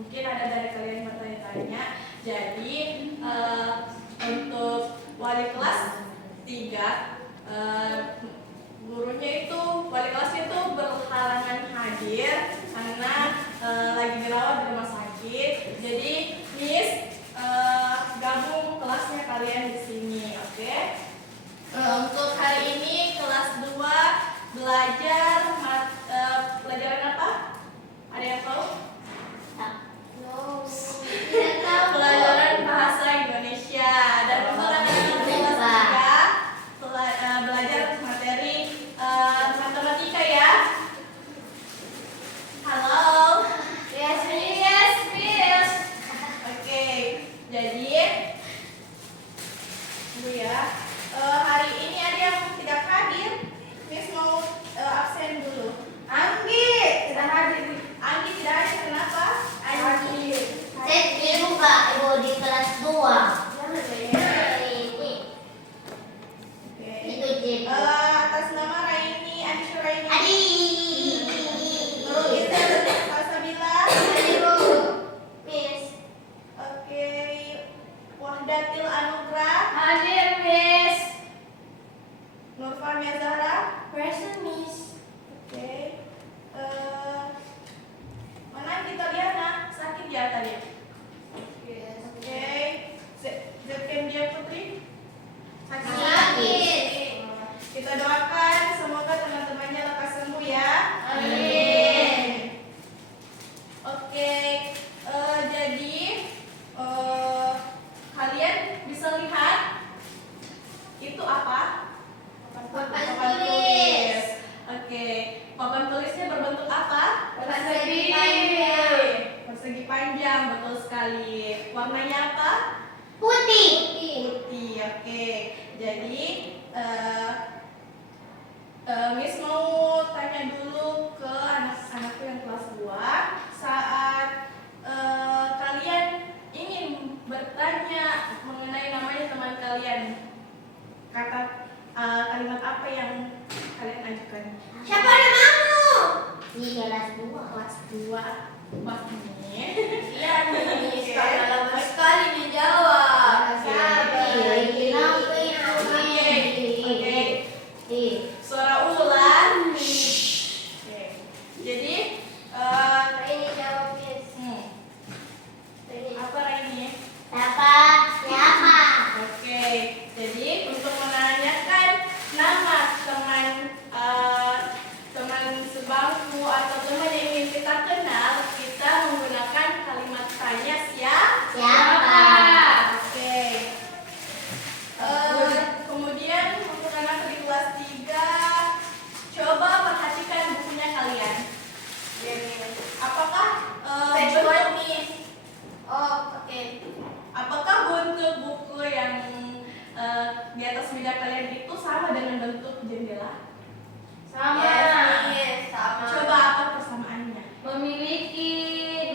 Mungkin ada dari kalian bertanya-tanya. Jadi untuk wali kelas 3, wali kelasnya itu berhalangan hadir karena lagi dirawat di rumah sakit. Jadi Miss gabung kelasnya kalian di sini, oke? Untuk hari ini kelas 2 belajar pelajaran apa? Ada yang tahu? Tidak tahu. Pelajaran bahasa Indonesia. Dan untuk anak-anak kelas 3 belajar materi matematika ya. Halo. Yes, miss. Oke. Jadi dulu ya. Hari ini ada yang tidak hadir. Miss mau absen dulu. Anggi tidak hadir. Anggi tidak hadir kenapa? Anggi. Saya biru Kak, Ibu di kelas 2. Itu Jep. Atas nama Raini, Anisha Raini. Adi. Nurul Izzah Salsabila. Ibu. Miss. Oke. Wahdatil Anugrah. Hadir, Miss. Nurfahmia Zahra. Present, Miss. Oke. Mana kita lihat nah? Sakit ya tadi? Oke. Zetkendia Putri. Sakit. Kita doakan semoga teman-temannya lekas sembuh ya. Amin. Oke. Jadi kalian bisa lihat itu apa? Papan tulis. Oke. Papan tulisnya berbentuk apa? Persegi panjang. Persegi panjang, betul sekali. Warnanya apa? Putih. Putih. Oke. Jadi Miss mau tanya dulu ke anak-anakku yang kelas 2 saat kalian ingin bertanya mengenai namanya teman kalian, kalimat apa yang kalian ajukan? Siapa namamu? Di kelas 2. Kelas 2 Mbak ini. Iya, Miss. Oke. Karena lama sekali menjawab. Oke. Suara ulang. Oke. Jadi Ini jawab, Miss. apa Raini? Siapa? Oke. Jadi untuk menanyakan nama teman sebangku atau teman yang ingin kita kenal, kita menggunakan kalimat tanya Siapa? Oke. Kemudian untuk anak di kelas 3, coba perhatikan bukunya kalian. Apakah bentuk apakah bentuk buku yang di atas meja kalian itu sama dengan bentuk jendela? Yes, sama. Coba apa persamaannya? Memiliki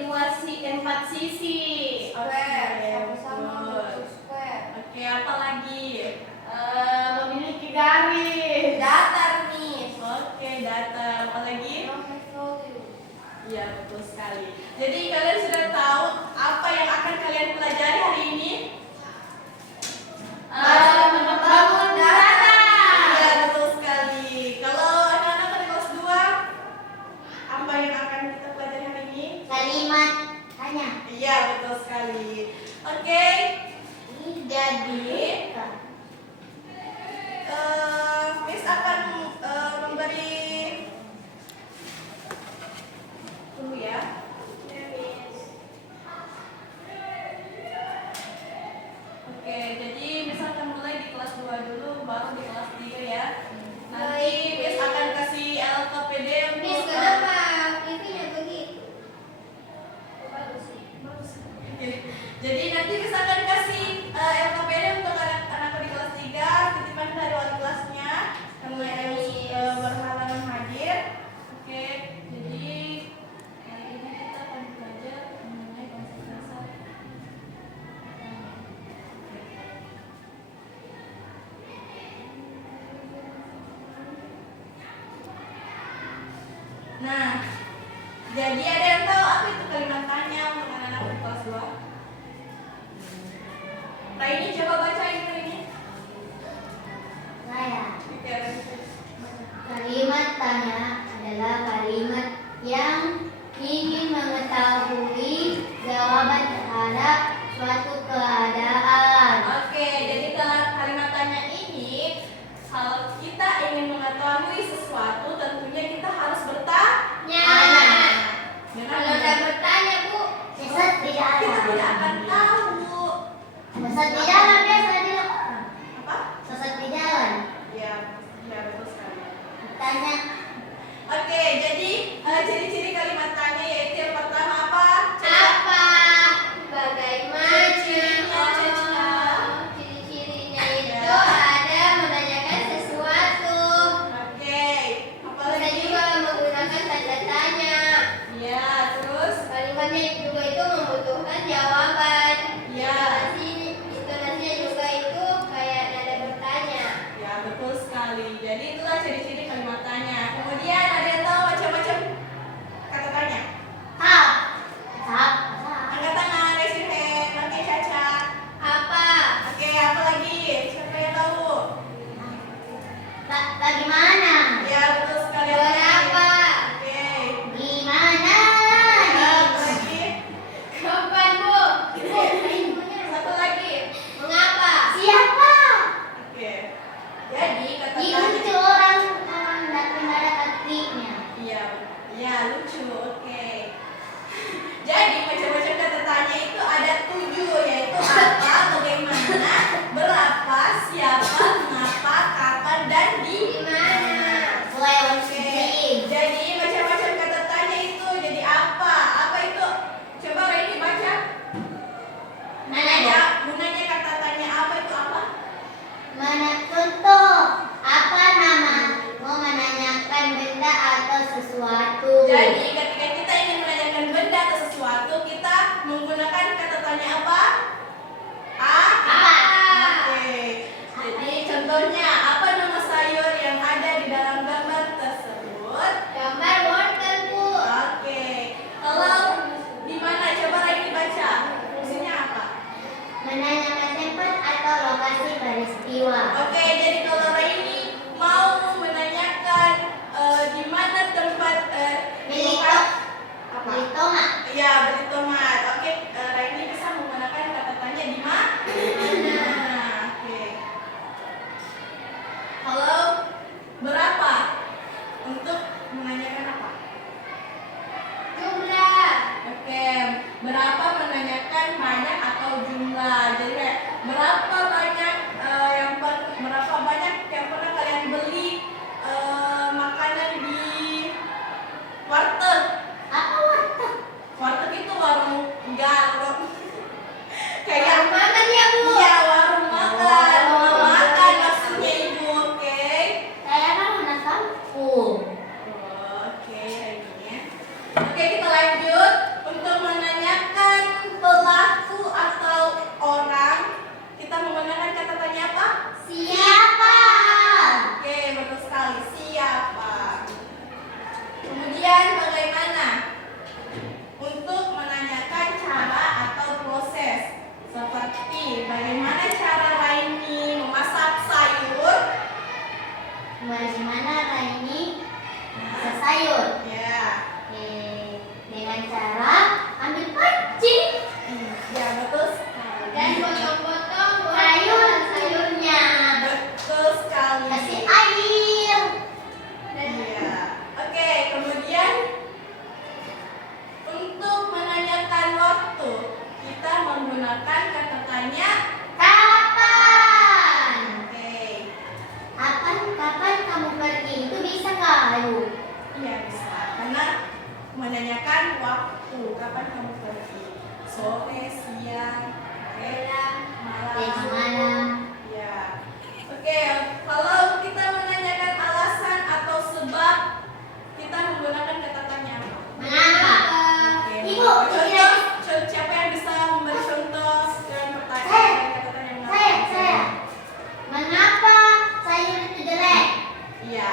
4 sisi. Oke, Sama-sama betul. bentuk square. Oke, apa lagi? Memiliki garis. Datar, Miss. Oke, datar. Apa lagi? Volume. Iya, betul sekali. Jadi kalian sudah tahu apa yang akan kalian pelajari hari ini? Membangun data. Iya, betul sekali. Kalau anak-anak di kelas 2, apa yang akan kita pelajari hari ini? Kalimat tanya. Iya, betul sekali. Oke. Jadi Miss akan memberi tunggu ya. Oke, jadi Miss akan mulai di kelas 2 dulu, baru di kelas 3 ya. Nanti Miss akan kasih LKPD Miss, untuk kenapa TV-nya begitu? Jadi nanti Miss akan kasih LKPD untuk anak-anak di kelas 3, titipan dari wali kelasnya yang berhalangan hadir. Oke, jadi hari ini kita akan belajar mengenai konsep dasar. Nah, jadi ada yang tahu apa itu kalimat tanya untuk anak Raini coba bacain Raini. Saya. Oke, Raini. Kalimat tanya adalah kalimat yang ingin mengetahui jawaban terhadap suatu keadaan. Oke, jadi kalimat tanya ini kalau kita ingin mengetahui sesuatu tentunya kita harus bertanya. Kalau udah bertanya, Bu, sesat di Kita jalan. tidak akan tahu. Sesat di jalan biasa bilang. Apa? Sesat di jalan. Ya, ya betul sekali. Bertanya. Oke, jadi ciri-ciri kalimat tanya yaitu yang pertama apa? Apa? Bagaimana? Ciri-cirinya, Caca. Ciri-cirinya itu Ya. ada menanyakan sesuatu. Oke, Bisa apalagi? juga menggunakan tanda tanya. Ya, terus? Kalimatnya juga itu membutuhkan jawaban. Ya. Intonasinya juga itu kayak nada bertanya. Ya, betul sekali. Jadi itulah ciri-ciri kalimat tanya. Kemudian ada yang tahu macam-macam kata tanya? Apa? Apa? Angkat tangan, raise your hand. Oke, Caca. Apa? Oke, apa lagi? Siapa yang tahu? Bagaimana? Ya, betul sekali. Berapa? Oke. Di mana? Ya, apa lagi? Kapan, Bu? Satu lagi. Mengapa? Siapa? Oke. Jadi kata Itu tanya. lucu orang datang ada artinya. Iya, ya lucu. Oke. Jadi macam-macam kata tanya itu ada 7 yaitu apa, bagaimana, berapa, siapa, mengapa, kapan, dan di mana. Oke. Jadi macam-macam kata tanya itu jadi apa? Apa itu? Coba Raini baca. Gunanya kata tanya apa itu apa? Mana contoh? Apa nama? Mau menanyakan benda atau sesuatu. Jadi ketika kita ingin menanyakan benda atau sesuatu, kita menggunakan kata tanya apa? Apa? Oke. Jadi contohnya apa nama sayur yang ada di dalam gambar tersebut? Gambar wortel, Bu. Oke. Kalau di mana? Coba lagi baca. Fungsinya apa? Menanyakan tempat atau lokasi peristiwa. Oke. Jadi kalau Raini mau menanyakan di mana tempat Beli tempat apa? Beli tomat. Ya, beli tomat. Oke, Raini bisa menggunakan kata tanya di mana? Oke. Kalau berapa untuk menanyakan apa? Jumlah. Oke, berapa menanyakan banyak atau jumlah. Jadi kayak berapa banyak berapa banyak yang pernah kalian beli makanan di warteg? Apa wortel? Warteg itu warung kayak Yang makan ya, Bu? iya, warung makan. Oh. Rumah makan maksudnya Ibu, oke? Saya kan anak kampung. Oke, ini ya. Oke, kita lanjut untuk menanyakan pelaku atau orang. Kita menggunakan kata tanya apa? Siapa? Oke, betul sekali. Siapa? Kemudian bagaimana? Untuk menanyakan cara atau proses. Seperti bagaimana cara Raini memasak sayur? Bagaimana Raini masak sayur? Ya. Dengan cara ambil pancing Ya, betul sekali. dan potong-potong sayurnya. Betul sekali. Kasih air. Iya. Oke, kemudian untuk menanyakan waktu, kita menggunakan kata tanya. Kapan? Oke. Kapan kamu pergi? Itu bisa kayu. Iya, bisa. Karena menanyakan waktu, kapan kamu pergi? Sore, siang, malam. Malam. Ya. Oke, kalau kita menanyakan alasan atau sebab, kita menggunakan kata tanya apa? Mengapa? Oke, Ibu, contoh, siapa yang bisa memberi contoh dengan pertanyaan kata tanya mengapa? Saya. Mengapa sayur itu jelek? Iya.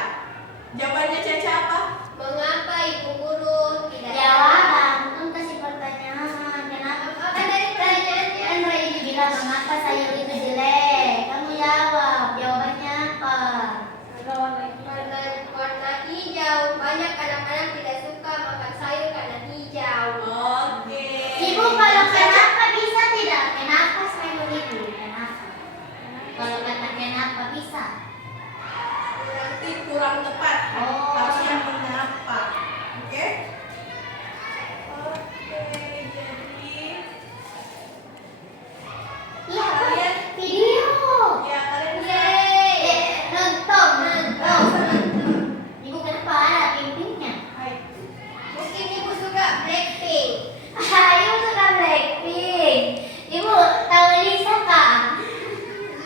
Jawabannya Caca apa? Mengapa Ibu Guru tidak jawaban? Kasih pertanyaan. Kenapa? Kan dari pertanyaannya. Kan Raini bilang mengapa sayur itu kurang tepat. Oh. Harusnya mengapa. Oke? Oke, jadi Iya, kalian video. ya kalian bisa Nonton. Ibu kenapa ada pimpinnya? Hai. Mungkin ibu suka Blackpink. Ibu suka Blackpink. Ibu tahu Lisa kah?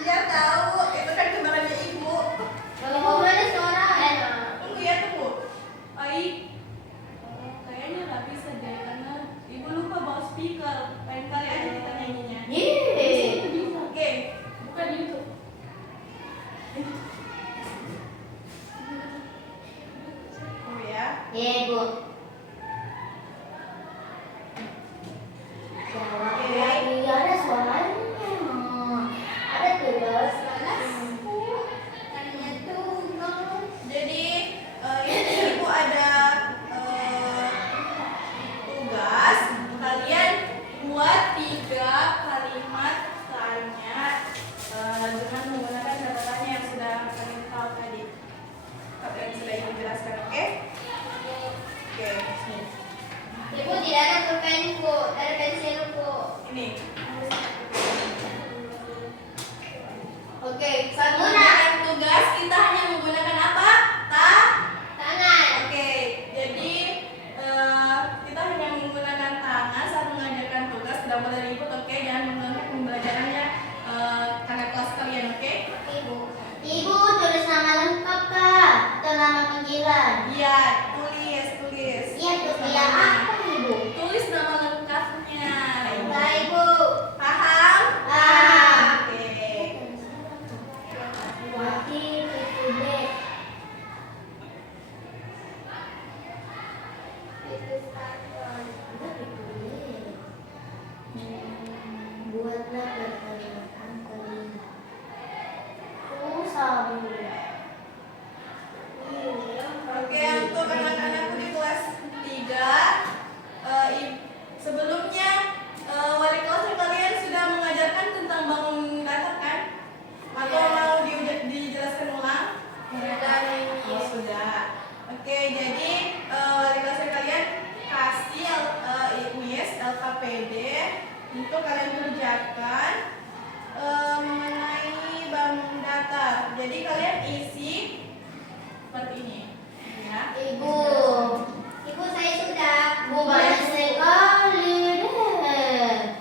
Iya tahu, itu kan kemarinnya ibu. Ibu mana suaranya? Tunggu ya tunggu. Baik. Kayaknya nggak bisa deh karena ibu lupa bawa speaker. Lain kali aja kita nyanyinya. Oke, bukan YouTube. Oh ya. Iya, Bu. Iya, ada suaranya. Ada tugas. Tadinya tugas. Jadi ini ibu ada tugas. Kalian buat 3 kalimat tanya dengan menggunakan catatannya yang sudah kalian tahu tadi. Kalian sudah ibu jelaskan, oke? Oke, nih. Ibu tidak ada pulpen, Bu. Ada pensil, Bu. Ini. Oke, Saat menggunakan tugas kita hanya menggunakan apa? tangan. Oke, jadi kita hanya menggunakan tangan saat mengajarkan tugas, tidak boleh ribut, oke? Jangan mengganggu pembelajarannya kakak kelas kalian, oke? Ibu tulis nama lengkap kah? Atau nama panggilan? Iya, tulis. Iya, tulis Namanya. apa, Ibu? Tulis nama lengkapnya. Baik, Ibu. Paham? Paham. Oke. Wakil Ibu. Buatlah pertanyaan kelima. Sabu. Oke, untuk anak-anakku di kelas 3, sebelumnya wali kelasnya kalian sudah mengajarkan tentang bangun datar kan? Atau mau dijelaskan ulang? Oh, sudah. Oke, jadi wali kelasnya kalian kasih Miss LKPD untuk kalian kerjakan mengenai bangun datar. Jadi kalian isi seperti ini, ya. Ibu, saya sudah. Bu banyak sekali deh.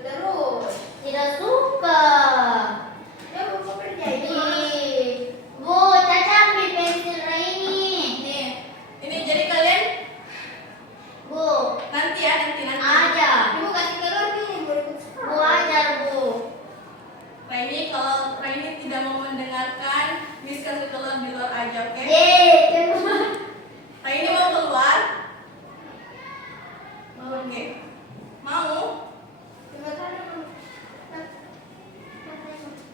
Terus tidak suka. Ya Bu kerjain. Bu, Caca ambil pensil ini. Nih, ini jadi kalian Bu, nanti ya, nanti. ajar. Ibu kasih telur nih. Bu ajar, Bu. Raini, kalau Raini tidak mau mendengarkan, Miss kasih telur di luar aja, oke? Raini mau keluar? Oke. Mau?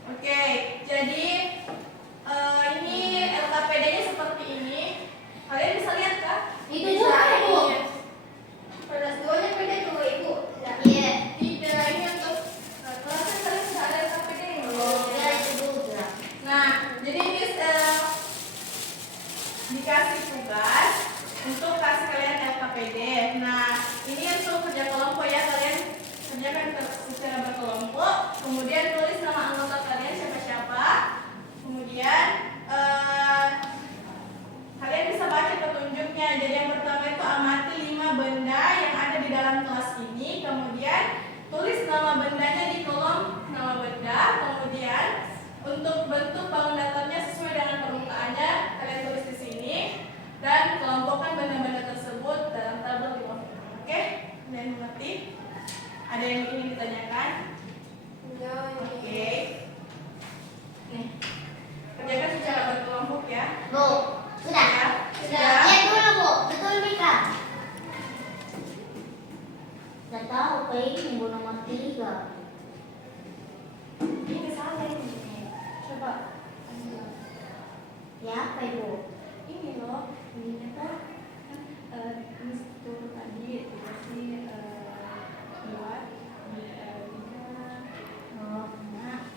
Oke, jadi ini LKPD-nya seperti ini. Kalian bisa lihat kah? Itu juga, Bu. Kelas 2-nya beda juga, Ibu. Iya. Tidak, ini untuk kelas kan kalian sudah ada LKPD. Ya, itu juga. Nah, jadi Miss dikasih tugas untuk kasih kalian LKPD. Nah, ini untuk kerja kelompok ya, kalian kerjakan secara berkelompok. Kemudian tulis nama anggota kalian siapa-siapa. Kemudian kalian bisa baca petunjuknya. Jadi yang pertama itu amati 5 benda yang ada di dalam kelas ini. Kemudian tulis nama bendanya di kolom nama benda. Kemudian untuk bentuk bangun datarnya sesuai dengan permukaannya kalian tulis di sini dan kelompokkan benda-benda tersebut dalam tabel 5 fitur. Oke? Kalian mengerti? Ada yang ingin ditanyakan? Oke. Nih, kerjakan secara berkelompok ya. Bu, sudah. Ya, Sudah. Lihat dulu, Bu. Betul, Mika. Sudah tahu kayak ini Bu nomor 3. Ini salah ini. Coba. Ya, apa Ibu? Ini loh, ini kan Miss tuh tadi dikasih buat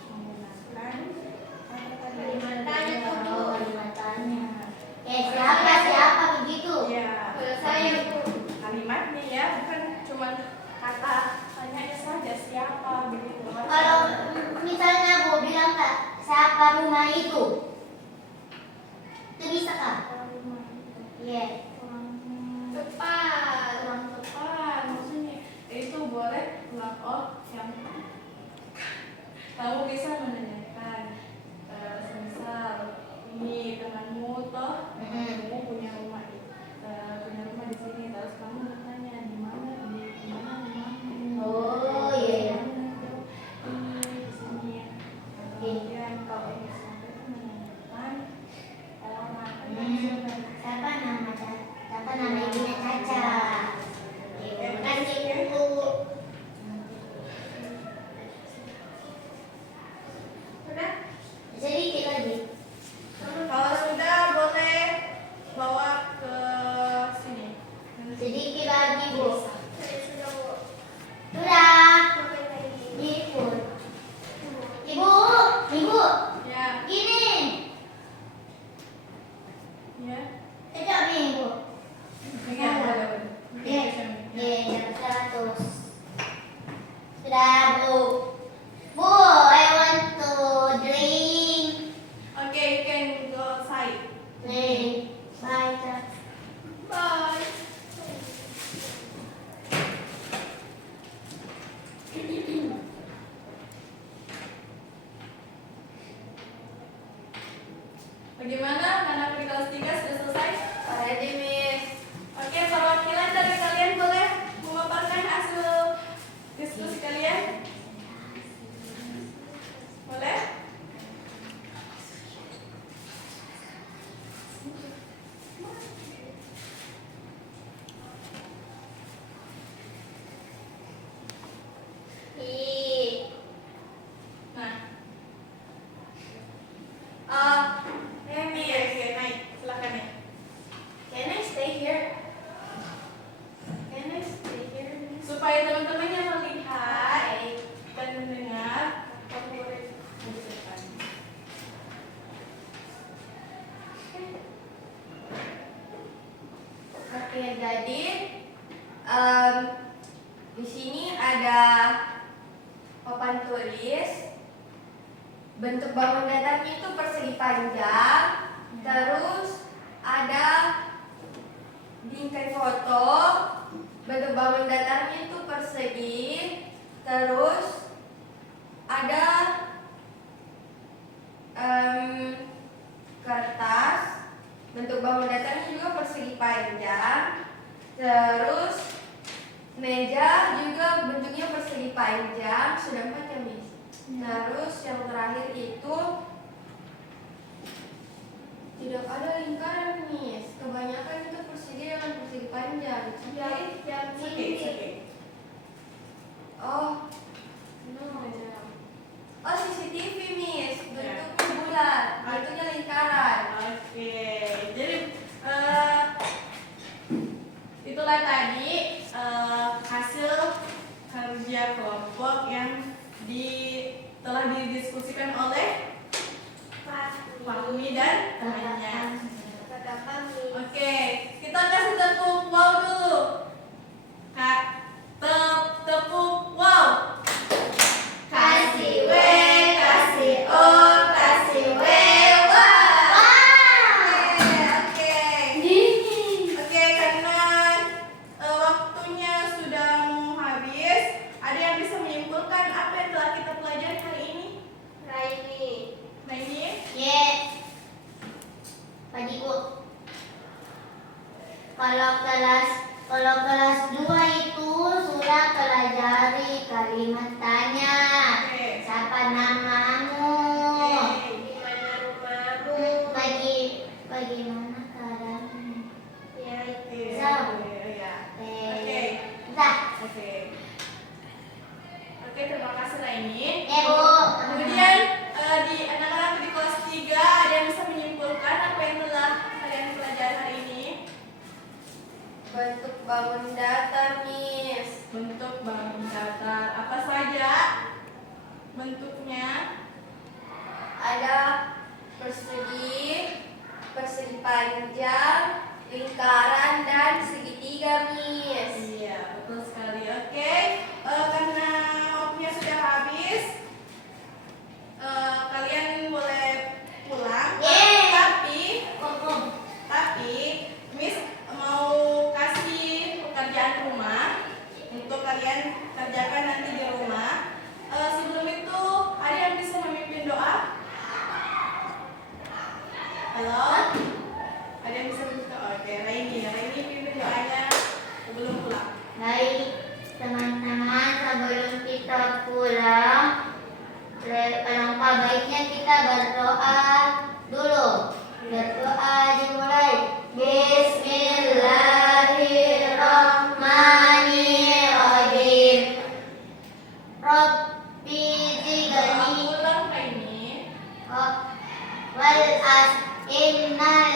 menggunakan Kalimatanya tuh, Bu. Kalimatanya. rumah itu? Itu bisa kak? Iya. Tepat, kurang tepat. Maksudnya itu boleh ulang yang kamu bisa menanyakan. Semisal ini temanmu toh, temanmu punya rumah di sini, terus kamu bertanya di mana. Oh iya. Di sini. Kemudian kalau ini sampai menanyakan orang Siapa nama ibunya Caca? Terima kasih Bu. Sudah? Bisa dikit lagi. Kalau sudah boleh bawa ke sini. Sedikit lagi Bu. Sudah, Bu. Sudah. Ibu. Ibu. Ya. Gini. Ya. Tidak nih Bu. Ya, boleh. Yang 100. Sudah Bu. Bu, I want to drink. Okay, you can go outside. Nih, bye Kak. Bye. Bagaimana? Anak di kelas 3 sudah selesai? Already Miss. Oke, perwakilan dari kalian boleh memaparkan hasil diskusi kalian? Boleh? Nah, oke, naik. Silakan naik. Can I stay here? Supaya teman-temannya melihat dan mendengar, kamu boleh maju ke depan. Oke, jadi di sini ada papan tulis. Bentuk bangun datarnya itu persegi panjang. Terus ada bingkai foto. Bentuk bangun datarnya itu persegi. Terus ada kertas. Bentuk bangun datarnya juga persegi panjang. Terus meja juga bentuknya persegi panjang. Sudah 4 ya Miss? Terus yang terakhir itu tidak ada lingkaran Miss. Kebanyakan itu persegi dengan persegi panjang. Yang ini. Oh, CCTV Miss. Bentuknya bulat, bentuknya lingkaran. Oke, jadi itulah tadi hasil kerja kelompok yang telah didiskusikan oleh Fahmi dan temannya. Oke, kita kasih tepuk wow dulu. Kak, tepuk wow. Kasih W, kasih O, kasih W, wow. Oke. Oke, karena waktunya sudah mau habis, ada yang bisa menyimpulkan apa yang telah kita pelajari hari ini? Raini? Pagi Bu. Kalau kelas 2 itu sudah pelajari kalimat tanya. Oke. Siapa namamu? Oke. Bagaimana keadaanmu? Oke. Jauh. Ya. Oke. Entah. Oke. Oke, terima kasih Raini. Bu. Kemudian di anak-anak di kelas 3 ada yang bisa menyimpulkan apa yang telah kalian pelajari hari ini? Bentuk bangun datar Miss. Bentuk bangun datar apa saja bentuknya? Ada persegi, persegi panjang, lingkaran dan segitiga Miss. Iya, betul sekali. Oke, karena waktunya sudah habis, kalian boleh kelas. Innal